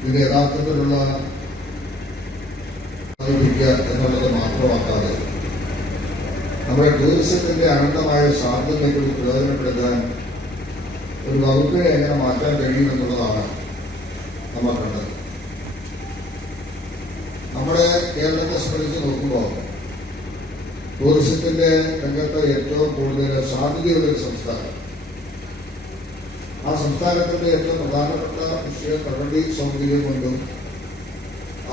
ഇതിന്റെ യഥാർത്ഥത്തിലുള്ള എന്നുള്ളത് മാത്രമാക്കാതെ നമ്മുടെ ടൂറിസത്തിന്റെ അനന്തമായ സാധ്യതകൾ പ്രയോജനപ്പെടുത്താൻ ഒരു വകുപ്പിനെ എങ്ങനെ മാറ്റാൻ കഴിയുമെന്നുള്ളതാണ് നമ്മൾ കണ്ടത്. നമ്മുടെ കേരളത്തെ സംബന്ധിച്ച് നോക്കുമ്പോൾ ടൂറിസത്തിന്റെ രംഗത്ത് ഏറ്റവും കൂടുതൽ സാധ്യതയുള്ള ഒരു സംസ്ഥാനം. ആ സംസ്ഥാനത്തിന്റെ ഏറ്റവും പ്രധാനപ്പെട്ട വിഷയം പ്രകൃതി സൗന്ദര്യം കൊണ്ടും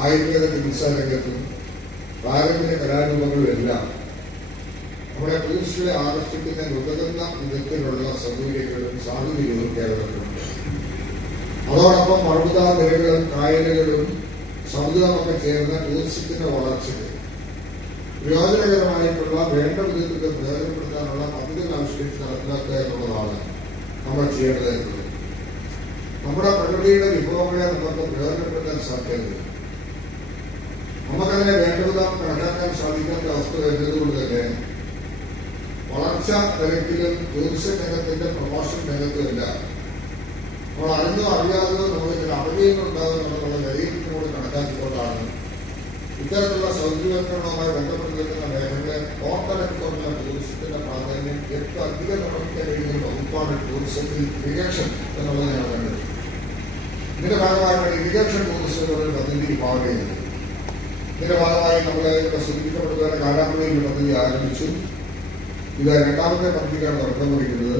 ആയുർവേദ ചികിത്സാ രംഗത്തും പാരമ്പര്യ കലാരൂപങ്ങളും എല്ലാം നമ്മുടെ ടൂറിസ്റ്റുകളെ ആകർഷിക്കുന്നതിന് ഉതകുന്ന വിധത്തിലുള്ള സൗകര്യങ്ങളും സാഹചര്യങ്ങളും കേരളത്തിലുണ്ട്. അതോടൊപ്പം പർവ്വത നിരകളും കായലുകളും സമുദ്രമൊക്കെ ചേർന്ന ടൂറിസത്തിന്റെ വളർച്ചയ്ക്ക് പ്രയോജനകരമായിട്ടുള്ള വേണ്ട വിധത്തിൽ പ്രയോജനപ്പെടുത്താനുള്ള പദ്ധതികൾ ആവിഷ്കരിച്ച് നടപ്പിലാക്കുക എന്നുള്ളതാണ് നമ്മൾ ചെയ്യേണ്ടതായിട്ടുള്ളത്. നമ്മുടെ പ്രകൃതിയുടെ വിഭവങ്ങളെ നമുക്ക് പ്രയോജനപ്പെടുത്താൻ സാധ്യതയില്ല. നമുക്കതിനെ വേണ്ടവിധം കണക്കാക്കാൻ സാധിക്കാത്ത അവസ്ഥ വരുന്നതുകൊണ്ട് തന്നെ വളർച്ച തരത്തിലും ടൂറിസം രംഗത്തിന്റെ പ്രമോഷൻ രംഗത്തുമില്ല നമ്മൾ അറിഞ്ഞോ അറിയാതെയോ നമുക്ക് ചില അപകടങ്ങളുണ്ടാകും എന്നുള്ള നിലയിലൂടെ കണക്കാക്കിക്കൊണ്ടാണ് ഇത്തരത്തിലുള്ള സൗന്ദര്യവൽക്കരണവുമായി ബന്ധപ്പെട്ട് നിൽക്കുന്ന മേഖലകളെ ഓർത്തെടുക്കുന്ന ടൂറിസത്തിന്റെ പ്രാധാന്യം ഏറ്റവും അധികം നിർവഹിക്കാൻ കഴിയുന്ന വകുപ്പാണ് ടൂറിസത്തിൽ ഇറിഗേഷൻ എന്നുള്ളത് ഞാൻ കണ്ടത്. ഇതിന്റെ ഭാഗമായിട്ടാണ് ഇറിഗേഷൻ ടൂറിസം ഒരു പദ്ധതി മാറുകയുന്നത്. ഇതിന്റെ ഭാഗമായി നമ്മളെ സൂചിപ്പിക്കപ്പെടുന്ന കാരാപ്പുഴയിൽ പദ്ധതി ആരംഭിച്ചു. ഇത് രണ്ടാമത്തെ പദ്ധതിക്കാണ് തുടക്കം കുറിക്കുന്നത്.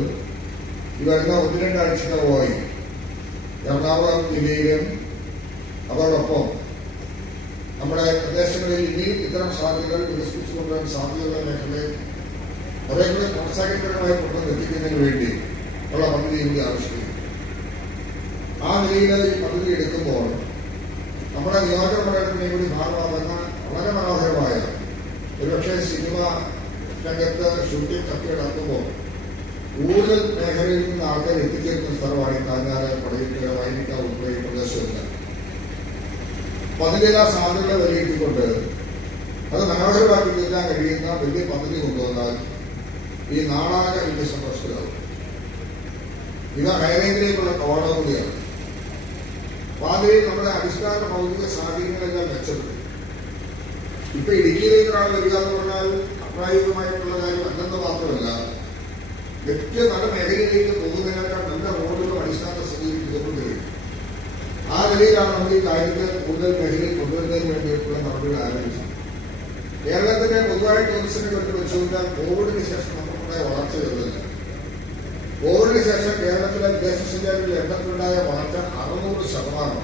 ഇത് വരുന്ന 1-2 ആഴ്ചക്കായി എറണാകുളം ജില്ലയിലും അതോടൊപ്പം നമ്മുടെ പ്രദേശങ്ങളിൽ ഇനിയും ഇത്തരം സാധ്യതകൾ വികസിപ്പിച്ചുകൊണ്ടുവരാൻ സാധ്യതയുള്ള മേഖലയെ അതേപോലെ പ്രോത്സാഹനപരമായി കൊണ്ടുവന്നെത്തിക്കുന്നതിന് വേണ്ടി ഉള്ള പദ്ധതി കൂടി ആവശ്യമില്ല. ആ നിലയിൽ ഈ പദ്ധതി എടുക്കുമ്പോൾ നമ്മുടെ നിയോജക മണ്ഡലത്തിനെ കൂടി ഭാഗമാകുന്ന വളരെ മനോഹരമായ ഒരുപക്ഷെ സിനിമ രംഗത്ത് ഷൂട്ടിംഗ് ഒക്കെ നടത്തുമ്പോൾ കൂടുതൽ മേഖലയിൽ നിന്ന് ആൾക്കാർ എത്തിച്ചേരുന്ന സ്ഥലമാണ് കാഞ്ഞാറ്, പടയിക്കര, വൈനിക്ക ഉൾപ്പെടെ ഈ പ്രദേശമല്ല. അപ്പൊ അതിൻ്റെതാ സാധ്യതകളെ വിലയിരുത്തിക്കൊണ്ട് അത് മനോഹരമാക്കി തീർക്കാൻ കഴിയുന്ന വലിയ പദ്ധതി കൊണ്ടുവന്നാൽ ഈ നാടാക വലിയ സന്തോഷത്തിലാവും. ഇത് ഹൈറേഞ്ചിലേക്കുള്ള കവാടം കൂടിയാണ്. അപ്പൊ അതിൽ നമ്മുടെ അടിസ്ഥാന ഭൗതിക സാഹചര്യങ്ങളെല്ലാം മെച്ചപ്പെട്ടു. ഇപ്പൊ ഇടുക്കിയിലേക്കാണ് വരിക എന്ന് പറഞ്ഞാൽ അപ്രായോഗികമായിട്ടുള്ള കാര്യം അല്ലെന്ന് മാത്രമല്ല, വ്യക്തി നല്ല മേഖലയിലേക്ക് പോകുന്നതിനേക്കാൾ നല്ല റോഡുകളും അടിസ്ഥാന സൗകര്യം ഇതുകൊണ്ടുവരും. ആ നിലയിലാണ് നമ്മൾ ഈ കാര്യത്തെ കൂടുതൽ മേഖലയിൽ കൊണ്ടുവരുന്നതിന് വേണ്ടിയിട്ടുള്ള നടപടികൾ ആരംഭിച്ചത്. കേരളത്തിന്റെ പൊതുവായ ടൂറിസത്തെ കണ്ട് വെച്ചുകൊണ്ടാൽ കോവിഡിന് ശേഷം നമുക്കുണ്ടായ വളർച്ച വരുന്നില്ല. കോവിഡിന് ശേഷം കേരളത്തിലെ വിദേശ സഞ്ചാരികളുടെ എണ്ണത്തിലുണ്ടായ വളർച്ച 600%.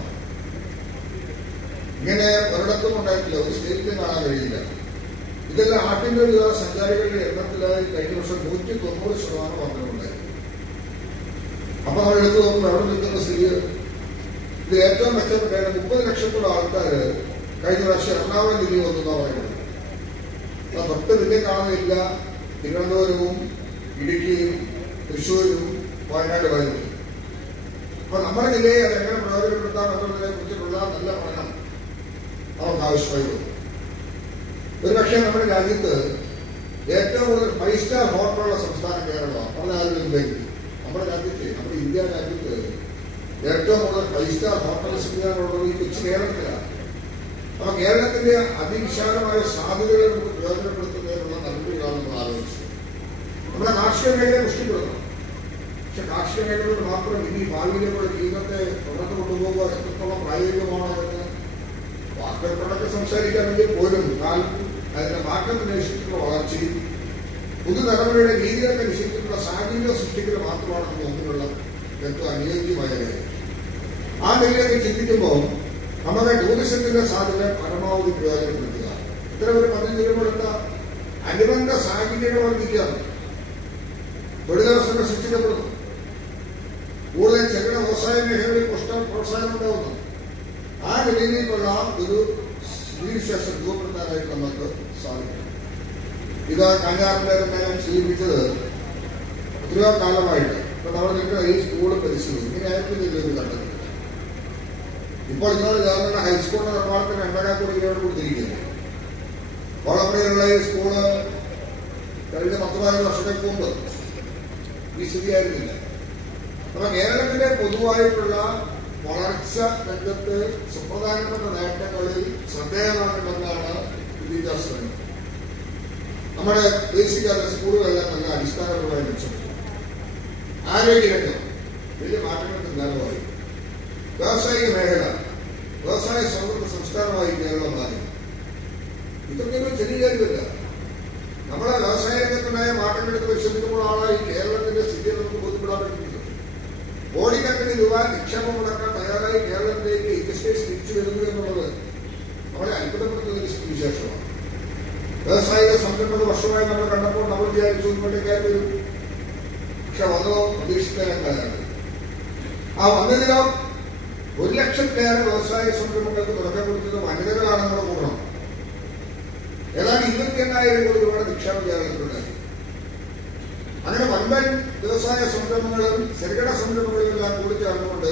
ഇങ്ങനെ ഒരിടത്തും ഉണ്ടായിട്ടില്ല, ഒരു സ്റ്റേറ്റിലും കാണാൻ കഴിയില്ല. ഇതെല്ലാം ആഭ്യന്തര സഞ്ചാരികളുടെ എണ്ണത്തിലായി കഴിഞ്ഞ വർഷം 190% വർധനമുണ്ടായി. അപ്പൊ നമ്മൾ എടുത്തു നോക്കുമ്പോൾ എവിടെ നിൽക്കുന്ന സ്ഥിതി ഇത് ഏറ്റവും മെച്ചപ്പെട്ട 30 ലക്ഷത്തോളം ആൾക്കാർ കഴിഞ്ഞ വർഷം എറണാകുളം ജില്ലയിൽ വന്നെന്നാ പറയുന്നത്. അപ്പൊ തൊട്ട് പിന്നെ കാണുന്നില്ല തിരുവനന്തപുരവും ഇടുക്കിയും തൃശ്ശൂരും വയനാട് വരുന്നു. അപ്പൊ നമ്മുടെ ജില്ലയെ അതെങ്ങനെ പ്രയോജനപ്പെടുത്താം എന്നതിനെ കുറിച്ചിട്ടുള്ള നല്ല പഠനം നമുക്ക് ആവശ്യമായി വരും. ഒരുപക്ഷെ നമ്മുടെ രാജ്യത്ത് ഏറ്റവും കൂടുതൽ 5 സ്റ്റാർ ഹോട്ടലുള്ള സംസ്ഥാനം കേരളമാണ്. നമ്മുടെ ആരോഗ്യത്തിലേക്ക് നമ്മുടെ രാജ്യത്ത്, നമ്മുടെ ഇന്ത്യ രാജ്യത്ത് ഏറ്റവും കൂടുതൽ 5 സ്റ്റാർ ഹോട്ടൽ സംവിധാനമുള്ളത് ഈ കൊച്ചു കേരളത്തിലാണ്. അപ്പൊ കേരളത്തിന്റെ അതിവിശാലമായ സാധ്യതകളെ നമുക്ക് പ്രയോജനപ്പെടുത്തുന്നതിനുള്ള നടപടികളാണ് നമ്മൾ ആലോചിച്ചത്. നമ്മുടെ കാർഷിക മേഖലയെ പുഷ്ടിപ്പെടുത്തണം. പക്ഷെ കാർഷിക മേഖലയോട് മാത്രം ഇനി ഭാവിയിലേക്കുള്ള ജീവിതത്തെ തുടർന്ന് കൊണ്ടുപോകുക എത്രത്തോളം പ്രായോഗികമാണോ എന്ന് വാക്കുകളൊക്കെ സംസാരിക്കാമെങ്കിൽ പോലും അതിന്റെ മാറ്റത്തിന് നിശ്ചയിച്ചിട്ടുള്ള വളർച്ചയും പുതുതലമുറയുടെ രീതികളൊക്കെ നിശ്ചയിച്ചിട്ടുള്ള സാഹചര്യം സൃഷ്ടിക്കൽ മാത്രമാണ് നമ്മൾ മുമ്പിലുള്ള ഏറ്റവും അനുയോജ്യമായ കാര്യം. ആ നിലയിലേക്ക് ചിന്തിക്കുമ്പോൾ നമ്മുടെ ടൂറിസത്തിന്റെ സാധ്യത പരമാവധി പ്രയോജനപ്പെടുത്തുക. ഇത്തരം ഒരു പദ്ധതി നിലപ്പെടുത്ത അനുബന്ധ സാഹചര്യങ്ങൾ വർദ്ധിക്കുകയാണ്. തൊഴിലവസരങ്ങൾ സൃഷ്ടിക്കപ്പെടുന്നു. കൂടുതൽ ചെറുകിട വ്യവസായ മേഖലകളിൽ പ്രോത്സാഹനം ഉണ്ടാവുന്നു. ആ നിലയിലേക്കുള്ള ഒരു സ്ഥിതിവിശേഷം രൂപപ്പെടുത്താനായിട്ട് നമുക്ക് സാധിക്കും. ഇത് കാഞ്ഞാറിന്റെ ഞാൻ സൂചിപ്പിച്ചത് എത്രയോ കാലമായിട്ട് ഇപ്പൊ നമ്മൾ നിൽക്കുന്ന ഈ സ്കൂള് പരിസ്ഥിതി ഇങ്ങനെയായിരുന്നു ഇതിലൊരു കണ്ടത്. ഇപ്പോൾ ഇന്നലെ ഗവൺമെന്റ് ഹൈസ്കൂളിന്റെ നിർമ്മാണത്തിന് 2.5 കോടി രൂപ കൊടുത്തിരിക്കുന്നു. കോളപ്പുഴയിലുള്ള ഈ സ്കൂള് കഴിഞ്ഞ 10-12 വർഷങ്ങൾക്ക് മുമ്പ് ഈ സ്ഥിതിയായിരുന്നില്ല. അപ്പൊ കേരളത്തിലെ പൊതുവായിട്ടുള്ള വളർച്ച രംഗത്ത് സുപ്രധാനപ്പെട്ട നേട്ടങ്ങളിൽ ശ്രദ്ധേയമാകേണ്ടതാണ് വിദ്യാഭ്യാസ രംഗം. നമ്മുടെ ബേസിക് സ്കൂളുകളെല്ലാം നല്ല അടിസ്ഥാനപരമായി മെച്ചപ്പെട്ടു. ആരോഗ്യരംഗം വലിയ മാറ്റങ്ങൾക്ക് നിലവായി. വ്യാവസായിക മേഖല, വ്യവസായ സമൃദ്ധ സംസ്കാരമായി കേരളം മാറി. ഇതൊന്നും ചെറിയ കാര്യമല്ല. നമ്മളെ വ്യവസായ രംഗത്തുണ്ടായ മാറ്റങ്ങൾക്ക് പരിശോധിക്കുമ്പോഴാണ് ഈ കേരളത്തിന്റെ സ്ഥിതി നമുക്ക് ബോധ്യപ്പെടാൻ പറ്റുന്നത്. കോടിക്കണക്കിന് രൂപ നിക്ഷേപം മുടക്കാൻ തയ്യാറായി കേരളത്തിലേക്ക് ഇൻഡസ്ട്രീസ് തിരിച്ചു വരുന്നു എന്നുള്ളത് നമ്മളെ അത്ഭുതപ്പെടുത്തുന്ന ഒരു വിശേഷമാണ്. വ്യവസായിക സംരംഭങ്ങൾ വർഷമായി നമ്മൾ കണ്ടപ്പോൾ നമ്മൾ വിചാരിച്ചു ഇങ്ങോട്ടേക്കായി വരും. പക്ഷെ വന്നതോ പ്രതീക്ഷിക്കാനാണ്. ആ വന്നതിലോ 1,00,000-ലേറെ വ്യവസായ സംരംഭങ്ങൾക്ക് തുടക്കം കൊടുത്തത് വനിതകളാണ് നമ്മുടെ കൂടണം. ഏതാണ്ട് 28,000 കോടി രൂപയുടെ നിക്ഷേപം കേരളത്തിലുണ്ടായി. അങ്ങനെ വൻപൻ വ്യവസായ സംരംഭങ്ങളും ചെറുകിട സംരംഭങ്ങളും എല്ലാം കൂടി ചേർന്നുകൊണ്ട്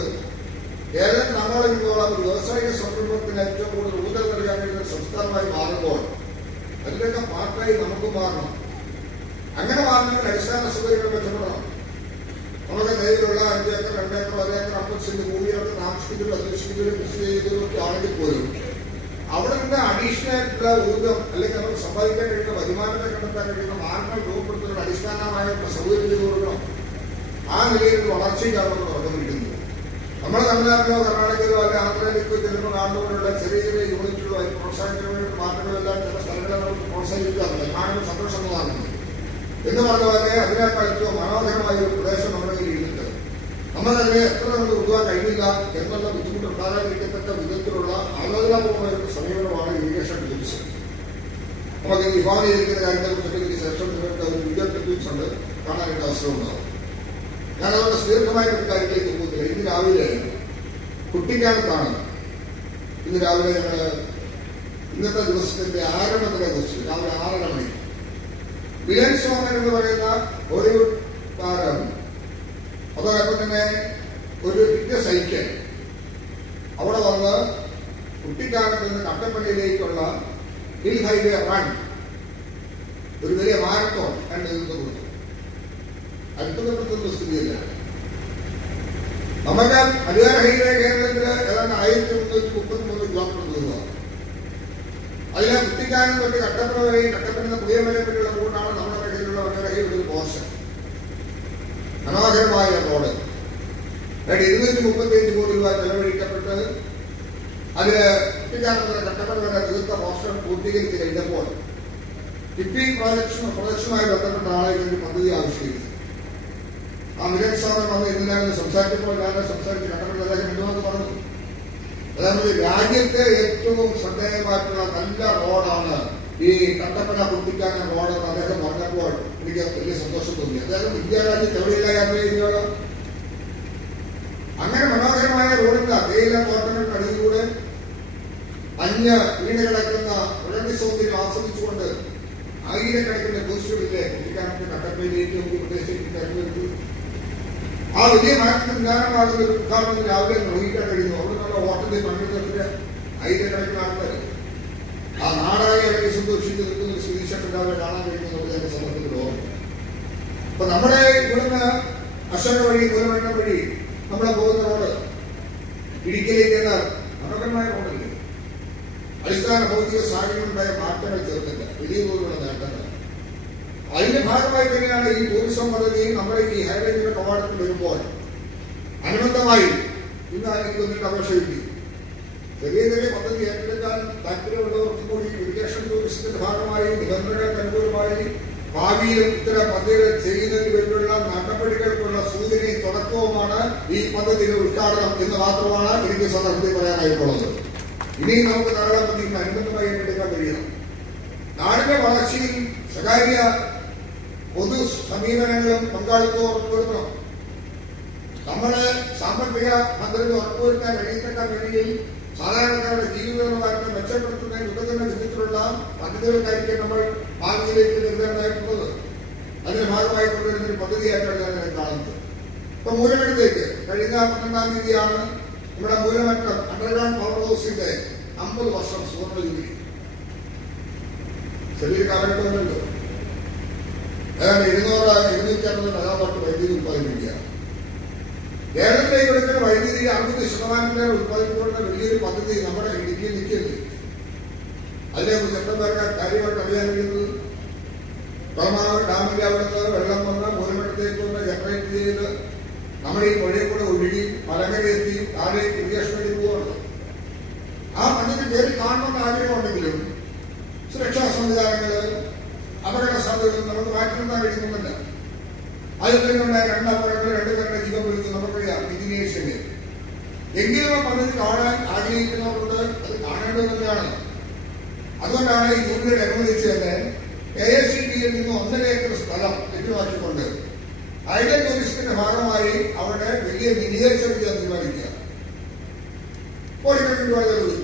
കേരളം നമ്മളെ വിധോളം ഒരു വ്യവസായിക സംരംഭത്തിന് ഏറ്റവും കൂടുതൽ ഊന്നൽ നൽകാൻ കഴിയുന്ന സംസ്ഥാനമായി മാറുമ്പോൾ അതിലൊക്കെ പാർട്ടായി നമുക്ക് മാറണം. അങ്ങനെ മാറണമെങ്കിൽ അടിസ്ഥാന സൗകര്യങ്ങൾ മെച്ചപ്പെടണം. നമ്മുടെ കയ്യിലുള്ള 5 ഏക്കർ 2 ഏക്കർ 1 ഏക്കർ 50 സെന്റ് ഭൂമിയൊക്കെ താമസിക്കുന്നതിലും അധിവസിക്കുന്നതിലും കൃഷി ചെയ്തതൊക്കെ ആണെങ്കിൽ പോലും അവിടെ നിന്ന് അഡീഷണൽ ആയിട്ടുള്ള ഊർജ്ജം അല്ലെങ്കിൽ നമുക്ക് സമ്പാദിക്കാൻ കഴിയുന്ന വരുമാനത്തെ കണ്ടെത്താൻ കഴിയുന്ന മാർഗങ്ങൾ രൂപപ്പെടുത്തുന്ന അടിസ്ഥാനമായിട്ടുള്ള സൗകര്യം ചെയ്തു കൊടുക്കണം. ആ നിലയിൽ വളർച്ചയ്ക്കാണ് നമ്മൾ തുടക്കമിരിക്കുന്നത്. നമ്മുടെ തമിഴ്നാട്ടിലോ കർണാടകയിലോ അല്ലെങ്കിൽ ആന്ധ്രയിലേക്കോ ചെല്ലുമ്പോൾ കാണുന്നവരുടെ ചെറിയ ചെറിയ യൂണിറ്റുകളോ അതിന് പ്രോത്സാഹനത്തിന് വേണ്ടി മാറ്റങ്ങളെല്ലാം ചില സ്ഥലങ്ങളെ നമുക്ക് പ്രോത്സാഹിപ്പിക്കാറുണ്ട്. കാണുമ്പോൾ സന്തോഷം തോന്നാറുണ്ട്. എന്ന് പറഞ്ഞ പോലെ അതിനേക്കാൾ ഏറ്റവും മനോഹരമായ ഒരു പ്രദേശം നമ്മുടെ കയ്യിൽ ഇരുന്നിട്ട് നമ്മളതിനെ എത്ര നമുക്ക് ഉൾക്കാൻ കഴിയില്ല എന്നുള്ള ബുദ്ധിമുട്ടുണ്ടാകാതിരിക്കത്തക്ക വിധത്തിലുള്ള ആലോചനാപൂർവമായ ഒരു സമീപനമാണ് ഇറിഗേഷൻ ടിപ്സ്. നമുക്ക് വിഭാവന ചെയ്തിരിക്കുന്ന കാര്യത്തെക്കുറിച്ചൊക്കെ ഇതിന് ശേഷം നിങ്ങൾക്ക് ഒരു വീഡിയോ ടിപ്സ് ഉണ്ട്, കാണാനായിട്ട് അവസരമുണ്ടാകും. ഞാനതുകൊണ്ട് ദീർഘമായ ഒരു കാര്യത്തിലേക്ക് പോകുന്നില്ല. ഇന്ന് രാവിലെ കുട്ടിക്കാലത്താണ്. ഇന്ന് രാവിലെ ഞങ്ങൾ ഇന്നത്തെ ദിവസത്തിന്റെ ആരംഭത്തിലെ കുറിച്ച് രാവിലെ 6:30 മണിക്ക് വിലൻ സോമൻ എന്ന് പറയുന്ന ഒരു താരം, അതോടൊപ്പം തന്നെ ഒരു ഹിറ്റ് സൈക്കിൾ അവിടെ വന്ന് കുട്ടിക്കാലത്ത് നിന്ന് കട്ടപ്പള്ളിയിലേക്കുള്ള ഹിൽ ഹൈവേ റൺ ഒരു വലിയ മാരത്തോൺ ഞാൻ നേതൃത്വം കൊടുത്തു. അത്ഭുതപ്പെടുത്തുന്ന സ്ഥിതിയല്ല. നമുക്ക് അടിവാര ഹൈവേ കേരളത്തില് ഏതാണ്ട് 1333 കിലോമീറ്റർ ദൂരമാണ്. അതിലെ കുട്ടിക്കാലം തൊട്ട് കട്ടപ്പന വരെയും കട്ടപ്പന പുതിയ വരെ പറ്റിയുള്ള റൂട്ടാണ് നമ്മുടെ കയ്യിലുള്ള വനരയിൽ ഒരു പോർഷൻ. മനോഹരമായ റോഡ് 235 കോടി രൂപ ചെലവഴിക്കപ്പെട്ട് അതില് കുട്ടിക്കാലത്ത് കട്ടപ്പന വരെ തീർത്ത പോർഷൻ പൂർത്തീകരിച്ച് കഴിഞ്ഞപ്പോൾ കിഫ്ബി പ്രൊജക്ഷനുമായി ബന്ധപ്പെട്ടാണ് ഇതിന്റെ പദ്ധതി ആവിഷ്കരിച്ചത്. ആ മിലൻ സാധനം വന്ന് ഇന്നലെ സംസാരിച്ചപ്പോൾ ഞാൻ സംസാരിച്ച് കട്ടപ്പന അദ്ദേഹം എന്തുകൊണ്ട് പറഞ്ഞു, അതായത് രാജ്യത്തെ ഏറ്റവും ശ്രദ്ധേയമായിട്ടുള്ള നല്ല റോഡാണ് ഈ കട്ടപ്പന കുട്ടിക്കാന റോഡ് എന്ന് അദ്ദേഹം പറഞ്ഞപ്പോൾ എനിക്ക് വലിയ സന്തോഷം തോന്നി. അദ്ദേഹം വിദ്യാരാജ്യത്ത് എവിടെയില്ല യാത്ര ചെയ്യുകയാണ്. അങ്ങനെ മനോഹരമായ റോഡിന്റെ തേയില തോട്ടങ്ങളുടെ അടിയിലൂടെ മഞ്ഞ് വീണ് കിടക്കുന്ന പ്രകൃതി സൗന്ദര്യം ആസ്വദിച്ചുകൊണ്ട് ആയിരക്കണക്കിന് ടൂറിസ്റ്റുകളിലെ കുട്ടിക്കാനത്തിന്റെ കട്ടപ്പനയിലേക്ക് പ്രദേശത്തേക്ക് കയറി. ആ വലിയ മാറ്റത്തിന് നിദാനമാകുന്ന ഒരു ഉദ്ഘാടനം രാവിലെ നിർവഹിക്കാൻ കഴിയുന്നു. അവിടെ നിന്നുള്ള ഹോട്ടലിൽ പങ്കെടുത്തതിന് ആയിരക്കണക്കിന് ആൾക്കാർ ആ നാടായി ഇടയ്ക്ക് സന്തോഷിച്ച് നിൽക്കുന്ന ഒരു സ്ഥിതിശക്തി രാവിലെ കാണാൻ കഴിയുന്നത് എന്റെ സമൂഹത്തിൽ ഓർമ്മ. അപ്പൊ നമ്മുടെ ഇവിടുന്ന് അശോക വഴി മൂലമണ്ണം വഴി നമ്മളെ പോകുന്ന റോഡ് ഇടുക്കിയിലേക്ക് എന്നാൽ മനോഹരമായ റോഡല്ലേ. അടിസ്ഥാന ഭൗതിക സാഹചര്യങ്ങളുണ്ടായ മാറ്റങ്ങൾ ചേർത്തില്ല, വലിയ തോതിലുള്ള നേട്ടങ്ങൾ. അതിന്റെ ഭാഗമായി തന്നെയാണ് ഈ ടൂറിസം പദ്ധതി നമ്മുടെ ഈ ഹൈവേയുടെ കവാടത്തിൽ വരുമ്പോൾ അനുബന്ധമായി ഇന്ന് എനിക്ക് വന്നിട്ട് അപേക്ഷ കിട്ടി. ചെറിയ ചെറിയ പദ്ധതി ഏറ്റെടുക്കാൻ താല്പര്യമുള്ളവർക്ക് കൂടി ഇറിഗേഷൻ ടൂറിസത്തിന്റെ ഭാഗമായി നിബന്ധനകൾക്ക് അനുകൂലമായി ഭാവിയിലും ഇത്തരം പദ്ധതികൾ ചെയ്യുന്നതിന് വേണ്ടിയുള്ള നടപടികൾക്കുള്ള സൂചനയും തുടക്കവുമാണ് ഈ പദ്ധതിയുടെ ഉദ്ഘാടനം എന്ന് മാത്രമാണ് എനിക്ക് സന്ദർഭത്തിൽ പറയാനായിട്ടുള്ളത്. ഇനിയും നമുക്ക് ധാരാളം പദ്ധതികൾ അനുബന്ധമായി ഏറ്റെടുക്കാൻ കഴിയണം. നാടിന്റെ വളർച്ചയിൽ സ്വകാര്യ പൊതു സമീപനങ്ങളും പങ്കാളിത്തവും ഉറപ്പുവരുത്തണം. നമ്മുടെ സാമ്പത്തിക ഭദ്രത ഉറപ്പുവരുത്താൻ കഴിയത്തക്ക നിലയിൽ സാധാരണക്കാരുടെ ജീവിത നിലവാരത്തെ മെച്ചപ്പെടുത്തുന്നതിന് ഉതകുന്ന വിധത്തിലുള്ള പദ്ധതികൾക്കായിരിക്കും നമ്മൾ ഭാവിയിലേക്ക് നിർത്തേണ്ടതായിട്ടുള്ളത്. അതിന്റെ ഭാഗമായി കൊണ്ടുവരുന്ന ഒരു പദ്ധതിയായിട്ടാണ് ഞാൻ കാണുന്നത്. ഇപ്പൊ മൂലമറ്റത്തേക്ക് കഴിഞ്ഞ 12-ാം തീയതിയാണ് നമ്മുടെ മൂലമറ്റം അണ്ടർഗ്രൗണ്ട് പവർ ഹൗസിന്റെ 50 വർഷം സുവർണ്ണ ജൂബിലി. ചെറിയ കാലഘട്ടമല്ലോ. ഏതാണ്ട് 250 മെഗാവാട്ട് വൈദ്യുതി ഉത്പാദിപ്പിക്കുകയാണ്. കേരളത്തിലേക്ക് എടുക്കുന്ന വൈദ്യുതി 60% ഉത്പാദിപ്പിക്കുന്ന വലിയൊരു പദ്ധതി നമ്മുടെ ഇടുക്കിയിൽ നിൽക്കുന്നത്. അതിനെക്കുറിച്ച് എത്ര പേർക്ക് കാര്യമായിട്ട് അറിയാൻ കഴിയുന്നത്? കുളമാവ് ഡാമിന്റെ അവിടുന്ന് വെള്ളം വന്ന് മൂലമറ്റത്തേക്ക് വന്ന് ജനറേറ്റ് ചെയ്ത് നമ്മുടെ ഈ പുഴയെ കൂടെ ഒഴുകി മലകരയെത്തി താഴെ ഇറിഗേഷൻ വഴി പോവുകയാണ്. ആ പദ്ധതി കയറി കാണണമെന്ന് ആഗ്രഹമുണ്ടെങ്കിലും സുരക്ഷാ സംവിധാനങ്ങള് അപകട സാധ്യതകൾ നമുക്ക് മാറ്റി നിർത്താൻ കഴിയുന്നില്ല. അതിൽ തന്നെ ഉണ്ടായ 2 അപകടങ്ങൾ 2 പേരുടെ ജീവൻ വിളിച്ച് നമുക്കറിയാം എഞ്ചിനീയേഴ്സിന്റെ. എങ്കിലും ആ പദ്ധതി കാണാൻ ആഗ്രഹിക്കുന്നവരുണ്ട്, അത് കാണേണ്ടതെന്നാണ്. അതുകൊണ്ടാണ് ഈ യൂണിയൻ അനുവദിച്ച് തന്നെ KSEBയിൽ നിന്ന് 1.5 ഏക്കർ സ്ഥലം ലഭ്യമാക്കിക്കൊണ്ട് ഐഡൽ ടൂറിസത്തിന്റെ ഭാഗമായി അവിടെ വലിയ മിനിയേച്ചർ ചെയ്യാൻ തീരുമാനിക്കുക. കോടിക്കണക്കിന് രൂപ ചെലവ്.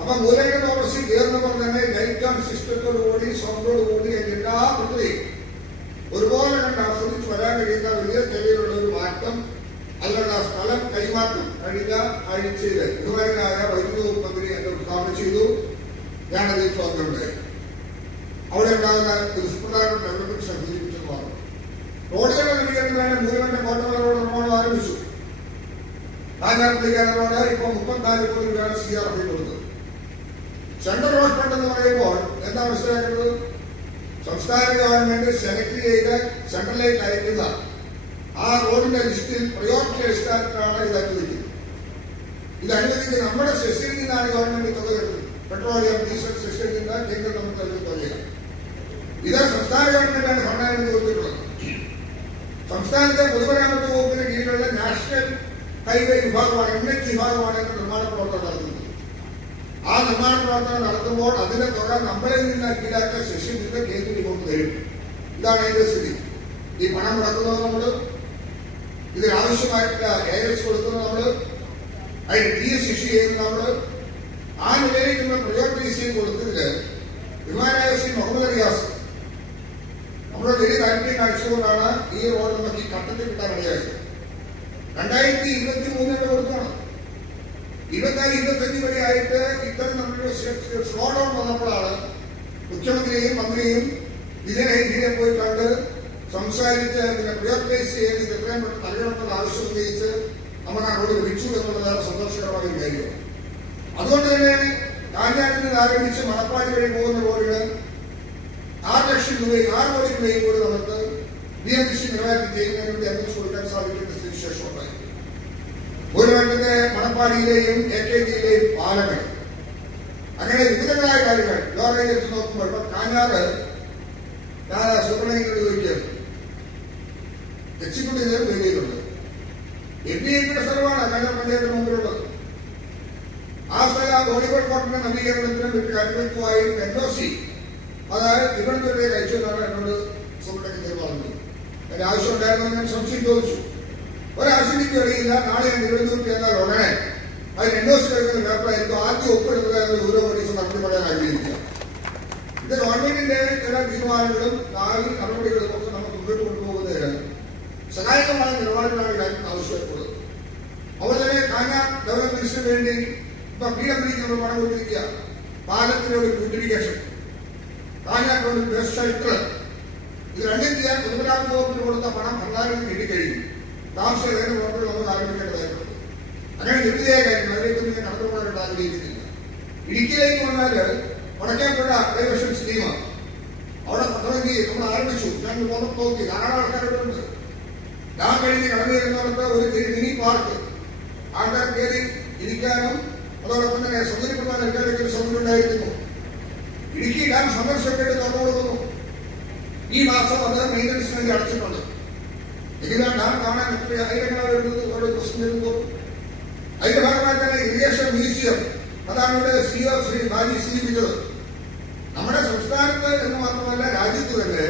അപ്പൊ മൂലകൻ ഓവർസി കയറുന്നവർ തന്നെ ലൈറ്റ് ആൻഡ് സിസ്റ്റത്തോടുകൂടി സൗണ്ടോടുകൂടി എല്ലാ പദ്ധതിയും ഒരുപോലെ കണ്ട് ആസ്വദിച്ച് വരാൻ കഴിയുന്ന വലിയ നിലയിലുള്ള ഒരു മാറ്റം അല്ലെങ്കിൽ ആ സ്ഥലം കൈമാറ്റം കഴിഞ്ഞ ആഴ്ചയിൽ ബഹുമാനായ വൈദ്യുതി വകുപ്പ് മന്ത്രി എന്നെ ഉദ്ഘാടനം ചെയ്തു. ഞാനതിൽ വന്നിട്ടുണ്ടായി. അവിടെ ഉണ്ടാകുന്ന ദുഷ്പ്രധാന ഡെവലപ്മെന്റ് സൂചിപ്പിച്ചതുമാണ്. റോഡുകളുടെ നവീകരണത്തിനാണ് മൂലകന്റെ കോട്ടമല റോഡ് നിർമ്മാണം ആരംഭിച്ചു. കാഞ്ഞാർപള്ളിക്കാരൻ റോഡ് ഇപ്പൊ 34 കോടി രൂപയാണ് CRP കൊടുത്തത്. സെൻട്രൽ റോഡ് ഫണ്ട് എന്ന് പറയുമ്പോൾ എന്താ മനസ്സിലാക്കുന്നത്? സംസ്ഥാന ഗവൺമെന്റ് സെലക്ട് ചെയ്ത് സെൻട്രലിലേക്ക് അയക്കുന്ന ആ റോഡിന്റെ ലിസ്റ്റിൽ പ്രയോറിറ്റി അടിസ്ഥാനത്തിലാണ് ഇത് അനുവദിക്കുന്നത്. ഇത് അനുവദിക്കുന്നത് നമ്മുടെ സെസ്സിൽ നിന്നാണ് ഗവൺമെന്റ് തുക തരുന്നത്. പെട്രോളിയം ഡീസൽ സെസ്സിൽ നിന്ന് കേന്ദ്രം നമുക്ക് നൽകുന്ന തുകയാണ്. ഇത് സംസ്ഥാന ഗവൺമെന്റാണ് ഫണ്ടാണ് കൊടുത്തിട്ടുള്ളത്. സംസ്ഥാനത്തെ പൊതുമരാമത്ത് വകുപ്പിന് കീഴിലുള്ള നാഷണൽ ഹൈവേ വിഭാഗമാണ് NH വിഭാഗമാണ് നിർമ്മാണ പ്രവർത്തനം നടത്തുന്നത്. ആ നിർമ്മാണ പ്രവർത്തനം നടത്തുമ്പോൾ അതിന്റെ തുക നമ്മളിൽ നിന്ന് ഈടാക്കിയ സെസ്സിൽ നിന്ന് കേന്ദ്രം ഇങ്ങോട്ട് തരും. ഇതാണ് അതിന്റെ സ്ഥിതി. ഈ പണം മുടക്കുന്നത് നമ്മള്, ഇതിനാവശ്യമായിട്ടുള്ള AS കൊടുക്കുന്നത് നമ്മള്, അതിന് TS ഇഷ്യൂ ചെയ്യുന്നത് നമ്മള്. ആ നിലയിലേക്ക് നമ്മൾ പ്രയോറിറ്റൈസ് കൊടുത്തതില് ബഹുമാനായ ശ്രീ മുഹമ്മദ് റിയാസ് നമ്മുടെ വലിയ താല്പര്യം കാണിച്ചുകൊണ്ടാണ് ഈ റോഡ് നമുക്ക് ഈ ഘട്ടത്തിൽ കിട്ടാൻ ഇടയായത്. 2023 കൊടുത്താണ്. 24-25 വരെയായിട്ട് ഇത്തരം നമ്മുടെ സ്ലോ ഡൗൺ വന്നപ്പോഴാണ് മുഖ്യമന്ത്രിയെയും മന്ത്രിയും ഇതിനെ പോയി കണ്ട് സംസാരിച്ച് ഇതിനെ പ്രയോറിറ്റൈസ് ചെയ്ത് ഇത് എത്രയും പെട്ടെന്ന് നൽകണമെന്നുള്ള ആവശ്യം ഉന്നയിച്ച് നമ്മൾ ആ റോഡ് ലഭിച്ചു എന്നുള്ളതാണ് സന്തോഷകരമായ ഒരു കാര്യം. അതുകൊണ്ട് തന്നെ കാഞ്ഞാറിൽ നിന്ന് ആരംഭിച്ച് മണപ്പാടി വഴി പോകുന്ന റോഡിന് 6 ലക്ഷം രൂപയും 6 കോടി രൂപയും കൂടി നമുക്ക് BMC നിലവാരത്തിൽ ചെയ്യുന്നതിന് വേണ്ടി അനുവദിച്ചു കൊടുക്കാൻ സാധിക്കുന്ന സ്ഥിതിവിശേഷം ഉണ്ടായി. മൂലമറ്റത്തെ മണപ്പാടിയിലെയും AKGയിലെയും പാലങ്ങൾ, അങ്ങനെ വിവിധങ്ങളായ കാര്യങ്ങൾ ലോറയിൽ എടുത്ത് നോക്കുമ്പോൾ ഇപ്പൊ കാഞ്ഞാറ് ഞാൻ സുബ്രഹ്മണ്യനോട് ചോദിക്കുകയാണ്. എക്സിക്യൂട്ടീവ് വേദിയിലുണ്ട്. MPയുടെ സ്ഥലമാണ് കാഞ്ഞാർ പഞ്ചായത്തിന് മുമ്പിലുള്ളത്. ആ സ്ഥലം വോളിബോൾ കോർട്ടിന്റെ നവീകരണത്തിനും വിട്ട് അനുവദിക്കുവായി NOC അതായത് തിരുവനന്തപുരത്തേക്ക് അയച്ചു എന്നാണ് എന്നോട് സുബ്രഹ്മണ്യൻ പറഞ്ഞത്. അതിന്റെ ആവശ്യം ഉണ്ടായിരുന്നെന്ന് ഞാൻ സംശയം ചോദിച്ചു. ഒരാവശ്യത്തിക്ക് അറിയില്ല. നാളെ ഞാൻ തിരുവനന്തപുരത്ത് ചെന്നാൽ ഉടനെ അതിന് NOC എടുക്കുന്ന പേപ്പറായിരിക്കും ആദ്യം ഒപ്പിടുന്നത് എന്ന ദൂരപരീക്ഷ നടത്തി പറയാൻ ആഗ്രഹിക്കുക. ഇത് ഗവൺമെന്റിന്റെ ചില തീരുമാനങ്ങളും നടപടികളും ഒക്കെ നമുക്ക് മുന്നോട്ട് കൊണ്ടുപോകുന്നതിന് സഹായകമായ നിലപാടുകളാണ് രാജ്യത്ത് ആവശ്യപ്പെടുന്നത്. അവർ തന്നെ കാഞ്ഞാർ ഡെവലപ്മെന്റ്സിന് വേണ്ടി ഇപ്പൊ PWDക്ക് നമ്മൾ പണം കൊടുത്തിരിക്കുക. പാലത്തിനോട് ബ്യൂട്ടിഫിക്കേഷൻ, കാഞ്ഞാറിനോട് ബെസ്റ്റ് ഷെൽട്ടർ, ഇത് രണ്ടും ചെയ്യാൻ പൊതുമരാമത്ത് വകുപ്പിന് കൊടുത്ത പണം ഭണ്ഡാരത്തിൽ കിട്ടിക്കഴിഞ്ഞു. താമസിച്ച പ്രവർത്തനം നമുക്ക് ആരംഭിക്കേണ്ടതായിട്ടുണ്ട്. അങ്ങനെ നിരവധിയായ കാര്യങ്ങൾ അതിലേക്കൊന്നും ഞാൻ കടന്നു പോകാനായിട്ട് ആഗ്രഹിക്കുന്നില്ല. ഇടുക്കിയിലേക്ക് വന്നാല് വടക്കേപ്പുഴ ഡൈവേർഷൻ സ്കീമാണ്. അവിടെ പദ്ധതി നമ്മൾ ആരംഭിച്ചു. ഞാൻ നോക്കി ധാരാളം ആൾക്കാരുണ്ട്. ഡാം കഴിഞ്ഞ് കടന്നു വരുന്നവർക്ക് ഒരു മിനി പാർക്ക് ആൾക്കാർ കയറി ഇരിക്കാനും അതോടൊപ്പം തന്നെ സൗകര്യപ്രദമായ എല്ലാവരും സൗകര്യം ഉണ്ടായിരിക്കുന്നു. ഇടുക്കി ഡാം സന്ദർശകർക്ക് തുറന്നു കൊടുക്കുന്നു. ഈ മാസം അത് മെയിൻ്റനൻസിന് വേണ്ടി അടച്ചിട്ടുണ്ട്. എങ്കിലും ഡാം കാണാൻ ആയിരങ്ങളാണ് വരുന്നത്. ഓരോ ദിവസം വരുമ്പോൾ അതിന്റെ ഭാഗമായി തന്നെ ഇറിഗേഷൻ മ്യൂസിയം, അതാണ് ഇവിടെ CEO ശ്രീ ബാജി സൂചിപ്പിച്ചത്. നമ്മുടെ സംസ്ഥാനത്ത് എന്ന് മാത്രമല്ല രാജ്യത്ത് തന്നെ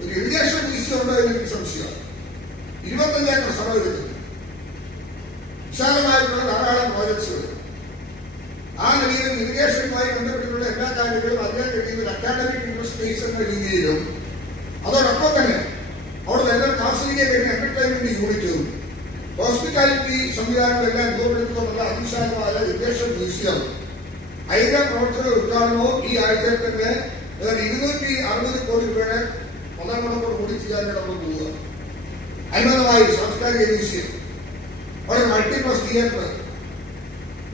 ഒരു ഇറിഗേഷൻ മ്യൂസിയം ഉണ്ടോ എന്ന് എനിക്ക് സംശയമാണ്. 25 ഏക്കർ സ്ഥലം എടുക്കുന്നു. വിശാലമായിട്ടുള്ള ധാരാളം പ്രോജക്ട്സുകൾ. ആ നിലയിൽ ഇറിഗേഷനുമായി ബന്ധപ്പെട്ടിട്ടുള്ള എല്ലാ കാര്യങ്ങളും അറിയാൻ കഴിയുന്ന ഒരു അക്കാഡമിക് ഇൻവെസ്റ്റിഗേഷൻ എന്ന രീതിയിലും അതോടൊപ്പം തന്നെ അവിടെ എല്ലാം താമസിക്കാൻ കഴിഞ്ഞ എന്റർടൈൻമെന്റ് യൂണിറ്റും ഹോസ്പിറ്റാലിറ്റി സംവിധാനങ്ങളെല്ലാം രൂപപ്പെടുത്തിക്കൊണ്ടുള്ള അതിവിശാലമായ ഇറിഗേഷൻ മ്യൂസിയം അതിന്റെ പ്രവർത്തന ഉദ്ഘാടനവും ഈ ആഴ്ചയിൽ തന്നെ 260 കോടി രൂപയുടെ പണങ്ങളോട് കൂടി ചെയ്യാനായിട്ട് നമ്മൾ പോവുക. അനുബന്ധമായി സാംസ്കാരിക മ്യൂസിയം ഒരു multiplex theatre,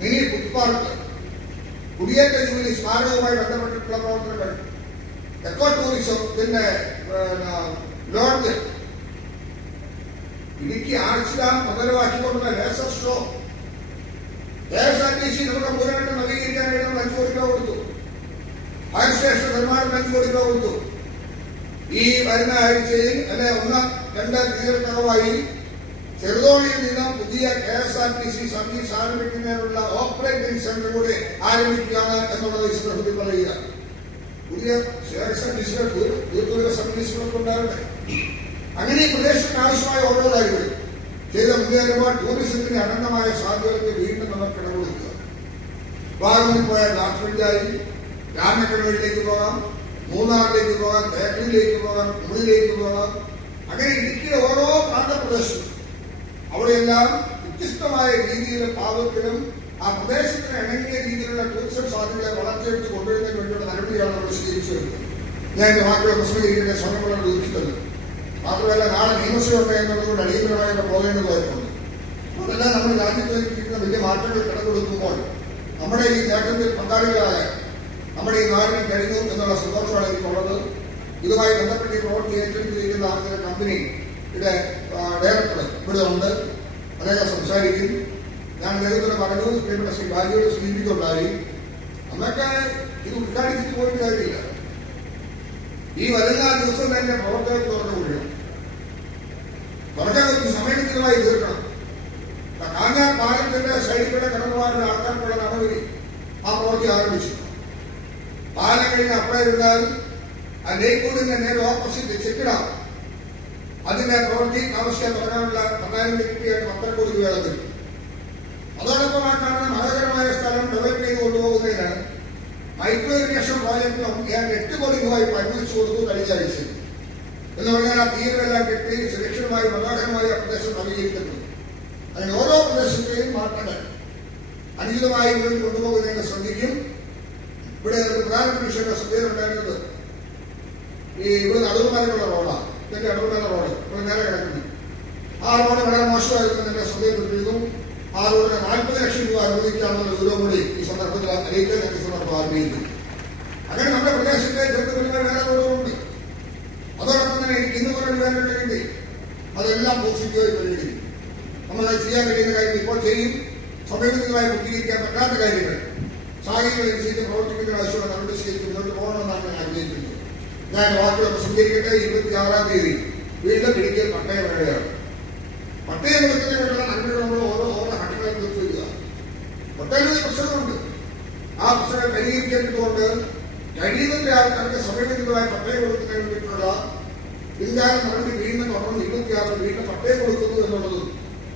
mini food park, കുടിയേറ്റ ജൂബിലി സ്മാരകവുമായി ബന്ധപ്പെട്ടിട്ടുള്ള പ്രവർത്തനങ്ങൾ, എക്കോ ടൂറിസം, പിന്നെ ലോഡ്ജ്, ഇടുക്കി ആർച്ച് ഡാം മുതലവാക്കിക്കൊണ്ടുള്ള ലേസർ ഷോ, KSRTC നമ്മുടെ പൂരമായിട്ട് നവീകരിക്കാനായിട്ട് നമ്മൾ 5 കോടി രൂപ കൊടുത്തു. ഫയർ സ്റ്റേഷൻ നിർമ്മാണം 5 കോടി രൂപ കൊടുത്തു. ഈ വരുന്ന ആഴ്ചയിൽ അല്ലെ 1-2 തീയതികൾക്കകമായി ചെറുതോണിയിൽ നിന്ന് പുതിയ KSRTC സർവീസ് ആരംഭിക്കുന്നതിനുള്ള ഓപ്പറേറ്റിംഗ് സെന്റർ കൂടി ആരംഭിക്കുകയാണ് എന്നുള്ളത് ഈ സന്ദർഭത്തിൽ പറയുക. പുതിയ KSRTC ദീർഘദൂര സർവീസുകളൊക്കെ ഉണ്ടാകട്ടെ. അങ്ങനെ ഈ പ്രദേശത്തിന് ആവശ്യമായ ഓരോ കാര്യങ്ങളും ചെയ്ത മുന്നേറുമ്പോൾ ടൂറിസത്തിന് അനന്തമായ സാധ്യതകൾക്ക് വീണ്ടും നമ്മൾ കിടകൊടുക്കുക. വാഗമണിൽ പോയാൽ നാട്ടുപഞ്ചായി, രാമക്കടവിലേക്ക് പോകാം, മൂന്നാറിലേക്ക് പോകാം, തേക്കലിലേക്ക് പോകാം, കുളിയിലേക്ക് പോകാം. അങ്ങനെ ഇടുക്കിയുടെ ഓരോ പ്രാന്തപ്രദേശവും അവിടെയെല്ലാം വ്യത്യസ്തമായ രീതിയിൽ പാവത്തിലും ആ പ്രദേശത്തിന് ഇണങ്ങിയ രീതിയിലുള്ള ടൂറിസം സാധ്യതകളെ വളർച്ചയെടുത്ത് കൊണ്ടുവരുന്നതിന് വേണ്ടിയുള്ള നടപടിയാണ് നമ്മൾ സ്വീകരിച്ചു വരുന്നത്. ഞാൻ എന്റെ വാക്കുകൾ പ്രസംഗിക്കുന്ന സമയങ്ങളോട് ഉദ്ദേശിക്കുന്നത് മാത്രമല്ല, നാളെ നിയമസഭ ഉണ്ട് എന്നുള്ളതുകൊണ്ട് അടിയന്തരമായി പോകേണ്ടതായിട്ടുണ്ട്. അതെല്ലാം നമ്മുടെ രാജ്യത്ത് കിട്ടുന്ന വലിയ മാറ്റങ്ങൾ കിടകൊടുക്കുമ്പോൾ നമ്മുടെ ഈ നേട്ടത്തിൽ പങ്കാളികളായ നമ്മുടെ ഈ നാടിന് കഴിഞ്ഞു എന്നുള്ള സന്തോഷമാണ് എനിക്കുള്ളത്. ഇതുമായി ബന്ധപ്പെട്ട് ഈ പ്രവൃത്തി ഏറ്റെടുത്തിരിക്കുന്ന കമ്പനിയുടെ ഡയറക്ടർ ഇവിടെ ഉണ്ട്, അദ്ദേഹം സംസാരിക്കും. ഞാൻ അദ്ദേഹത്തിന് പറഞ്ഞു, പ്രിയപ്പെട്ട ശ്രീ ബാലിയോട് സൂചിപ്പിക്കുണ്ടായി, അന്നൊക്കെ ഇത് ഉദ്ഘാടിച്ചിട്ട് പോയിട്ട് കാര്യമില്ല. ഈ വരുന്ന ദിവസം തന്നെ പ്രവർത്തകർ തുറന്നു കൊള്ളും. തുറക്കാൻ സമയബന്ധിതമായി തീർക്കണം. കാഞ്ഞാർ പാലത്തിന്റെ സൈഡിലൂടെ കടന്നുപോകാനുള്ള ആൾക്കാർക്കുള്ള നടപടി ആ പ്രവൃത്തി ആരംഭിച്ചു. പാലം കഴിഞ്ഞ് അപ്പുറം ഇരുന്നാൽ ആ ലേക്കൂടിന്റെ നേരെ ഓപ്പോസിറ്റ് ചെക്കിടാം. അതിന്റെ പ്രവൃത്തി ആവശ്യം തുടങ്ങാനുള്ള 10,000 കോടി രൂപ. അതോടൊപ്പം ആ കാണുന്ന മനോഹരമായ സ്ഥലം ഡെവലപ്പ് ചെയ്ത് കൊണ്ടുപോകുന്നതിന് മൈക്രോ ഇറിഗേഷൻ പ്രോജക്റ്റിനും 8 കോടി രൂപ അനുവദിച്ചു കൊടുത്തു കഴിഞ്ഞ ആഴ്ച. എന്ന് പറഞ്ഞാൽ ആ തീരുവെല്ലാം കെട്ടി സുരക്ഷിതമായി മനോഹരമായി ആ പ്രദേശം നവീകരിക്കുന്നു. അതിന് ഓരോ പ്രദേശത്തെയും മാറ്റങ്ങൾ അനുചിതമായി മുന്നോട്ട് കൊണ്ടുപോകുന്നതിന് ശ്രദ്ധിക്കും. ഇവിടെ ഒരു പ്രധാനപ്പെട്ട വിഷയം ശ്രദ്ധയിലുണ്ടായിരുന്നത് ഇവിടെ നടുവുമാരുള്ള റോഡാണ്. ഇതിന്റെ അടുത്തുള്ള റോഡ് ഇവിടെ നേരെ കിടക്കുന്നു. ആ റോഡ് വളരെ മോശമായിരുന്നു എന്റെ ശ്രദ്ധയിൽപ്പെട്ടിരുന്നു. ആ റോഡിന് 40 ലക്ഷം രൂപ അനുവദിക്കാമെന്നുള്ള ദൂരം കൂടി ഈ സന്ദർഭത്തിൽ അറിയിക്കാൻ ഞാൻ ഈ സന്ദർഭം ആഗ്രഹിക്കുന്നു. അങ്ങനെ നമ്മുടെ പ്രദേശത്തെ ചെറുപ്പത്തിൽ വേറെ റോഡുകളുണ്ട്. അതോടൊപ്പം തന്നെ എനിക്ക് ഇന്ന് കുറേ വേണ്ട കിട്ടി. അതെല്ലാം പോസിറ്റീവായി പരിഗണിക്കും. നമ്മളത് ചെയ്യാൻ കഴിയുന്ന കാര്യം ഇപ്പോൾ ചെയ്യും. സമയബന്ധിതമായി പൂർത്തീകരിക്കാൻ പറ്റാത്ത കാര്യങ്ങൾ സാഹചര്യമനുസരിച്ച് പ്രവർത്തിക്കുന്നതിന് ആവശ്യമുള്ള നടപടി സ്വീകരിച്ച് മുന്നോട്ട് പോകണമെന്നാണ് ഞാൻ ആഗ്രഹിക്കുന്നത്. ഞാൻ വാക്കുകൾ പ്രസിദ്ധീകരിക്കട്ടെ. 26-ാം തീയതി വീണ്ടും ഇടുക്കിയിൽ പട്ടയം വേണയാണ്. പട്ടയം കൊടുക്കുന്നതിനുള്ള നടപടികൾ നമ്മൾ ഓരോ ഘട്ടങ്ങളെ കുറിച്ച് വരിക. ഒട്ടനവധി പ്രശ്നങ്ങളുണ്ട്. ആ പ്രശ്നങ്ങൾ പരിഹരിക്കേണ്ടതുകൊണ്ട് കഴിയുന്നതിന്റെ ആൾക്കാർക്ക് സമയബന്ധിതമായി പട്ടയം കൊടുക്കുന്നതിന് വേണ്ടിയിട്ടുള്ള പിൻകാല നടപടി വീണ്ടും തുടർന്ന് 26 വീണ്ടും പട്ടയം കൊടുക്കുന്നു എന്നുള്ളതും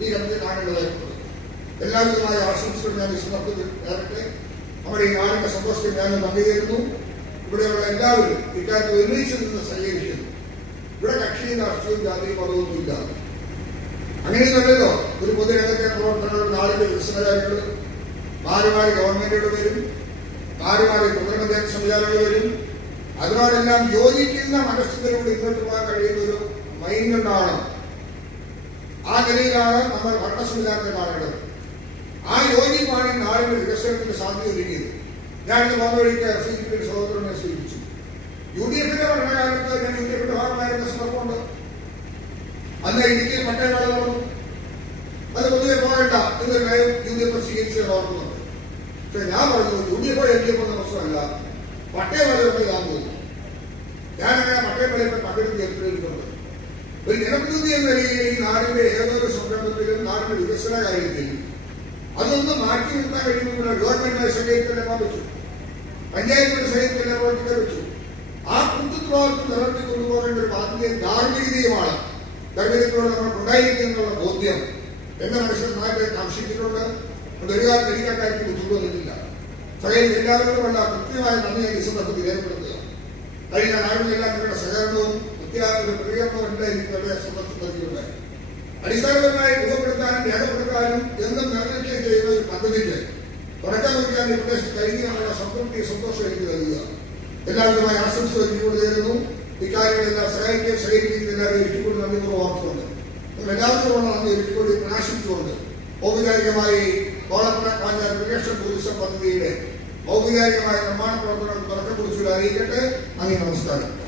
ഈ ഘട്ടത്തിൽ കാണേണ്ടതായിട്ടുണ്ട്. എല്ലാവിധമായ ആശംസകൾ ഞാൻ ഈ സന്ദർഭത്തിൽ നേരത്തെ നമ്മുടെ ഈ നാടിന്റെ സന്തോഷത്തിൽ ഞാൻ പങ്കുചേരുന്നു. ഇവിടെയുള്ള എല്ലാവരും ഇക്കാര്യത്തിൽ ഒരുമിച്ച് നിന്ന് സഹകരിക്കുന്നു. ഇവിടെ കക്ഷിയും രാഷ്ട്രീയവും ജാതിയും മതമൊന്നുമില്ല. അങ്ങനെയൊന്നുമല്ലല്ലോ. ഒരു പൊതുരംഗത്തെ പ്രവർത്തനങ്ങൾ, നാടിന്റെ വികസനകാര്യങ്ങൾ മാറി മാറി ഗവൺമെന്റുകൾ വരും, മാറി മാറി പൊതുരംഗത്തെ സംവിധാനങ്ങൾ വരും. അതിനോടെല്ലാം യോജിക്കുന്ന മനസ്സിലൂടെ ഇങ്ങോട്ട് പോകാൻ കഴിയുന്ന ഒരു മൈൻഡുണ്ടാവണം. ആ നിലയിലാണ് നമ്മൾ ഭരണ സംവിധാനത്തെ കാണേണ്ടത്. ആ യോജിപ്പാണ് നാടിന്റെ വികസനത്തിന് സാധ്യത ഒരുങ്ങിയത്. ഞാനിത് വന്ന വഴിക്ക് സൂചിപ്പിക്കുന്ന സഹോദരനെ സൂചിപ്പിച്ചു. UDF-ന്റെ ഭരണകാലത്ത് ഞാൻ UDF-ന്റെ ഭാഗമായിരുന്ന സന്ദർഭമുണ്ട്. അന്ന് ഇടുക്കിയിൽ പട്ടയം വേല നടന്നു. അത് പൊതുവെ പോകേണ്ട എന്നൊരു കാര്യം UDF സ്വീകരിച്ച് ഓർക്കുന്നുണ്ട്. പക്ഷെ ഞാൻ പറഞ്ഞു, UDF LDF എന്ന പ്രശ്നമല്ല, പട്ടയം വേല ഞാൻ തോന്നുന്നു. ഞാനങ്ങനെ പട്ടയം വേലയിൽ പങ്കെടുത്ത് ഏർപ്പെട്ടിട്ടുണ്ട്. ഒരു ജനപ്രതിനിധി എന്ന നിലയിൽ ഈ നാടിന്റെ ഏതൊരു സംരംഭത്തിലും നാടിന്റെ വികസന കാര്യത്തിൽ അതൊന്നും മാറ്റി നിർത്താൻ കഴിയുമ്പോൾ ഗവൺമെന്റിനെ സഹകരിക്കാൻ പറ്റൂ, പഞ്ചായത്തിന്റെ സഹകരിക്കാൻ പ്രവർത്തിക്കാൻ പറ്റൂ. ആ കൃത്യത്വം നിലനിർത്തി കൊണ്ടുപോകേണ്ട ഒരു ബാധ്യതയും ധാർമ്മികതയുമാണ് തെരഞ്ഞെടുപ്പിലൂടെ നമുക്ക് ഉണ്ടായിരിക്കുന്നുള്ള ബോധ്യം എന്റെ മനസ്സിൽ നാട്ടിൽ ആവശ്യിച്ചിട്ടുണ്ട്. അതൊരു കാലത്ത് എനിക്ക് അക്കാര്യത്തിൽ ബുദ്ധിമുട്ട് വന്നിട്ടില്ല. സഹകരിച്ച് എല്ലാവരോടുമല്ല കൃത്യമായ നന്ദി ഈ സന്ദർഭത്തിൽ ഏർപ്പെടുത്തുക. കഴിഞ്ഞ നാടുകളെല്ലാം നിങ്ങളുടെ സഹകരണവും പ്രതികരണവും ഉണ്ടായിരിക്കും സന്ദർശിച്ചിട്ടുണ്ടായി. അടിസ്ഥാനപരമായി രൂപപ്പെടുത്താനും രേഖപ്പെടുത്താനും എന്നും നിർലക്ഷ്യം ചെയ്യുന്ന ഒരു പദ്ധതിക്ക് തുടക്കം കുറിക്കാൻ ഈ പ്രദേശത്ത് കഴിഞ്ഞുള്ള സംതൃപ്തി സന്തോഷം എനിക്ക് നൽകുക. എല്ലാവിധമായ ആശംസകൾ ഇങ്ങോട്ട് ചേരുന്നു. ഇക്കാര്യങ്ങളെല്ലാം സഹകരിക്കുകയും എല്ലാവരും ഇരിക്കൂടി നന്ദിപൂർവ്വം ഓർത്തുകൊണ്ട് നിങ്ങൾ എല്ലാവർക്കുമുള്ള നന്ദി ഇരിക്കൂടി പ്രകാശിച്ചുകൊണ്ട് ഔപചാരികമായി കോളപ്പുറ ഇറിഗേഷൻ ടൂറിസം പദ്ധതിയുടെ ഔപചാരികമായ നിർമ്മാണ പ്രവർത്തനങ്ങൾക്ക് തുടക്കം കുറിച്ചുള്ള അറിയിക്കട്ടെ. നന്ദി, നമസ്കാരം.